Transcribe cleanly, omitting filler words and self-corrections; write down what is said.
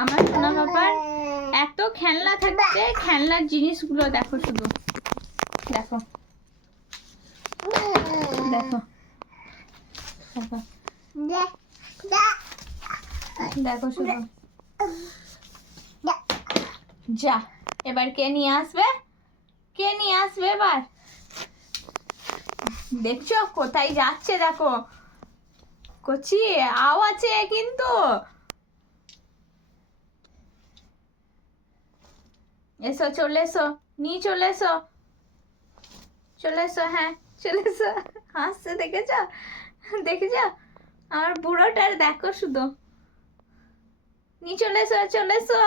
আমার সোনা বাবার এত খেলনা থাকছে, খেলনার জিনিসগুলো দেখো শুধু, দেখো দেখো দেখো শুধু। যা, এবার কে নিয়ে আসবে, কে নিয়ে আসবে এবার? দেখছো কোথায় যাচ্ছে, দেখো কচি আও আছে কিন্তু। এসো, চলে এসো, নিয়ে চলে এসো, চলে এসো, হ্যাঁ চলে এসো। হাসছে, দেখেছ দেখেছ আমার বুড়োটার, দেখো শুধু। নিয়ে চলে এসো, চলে এসো।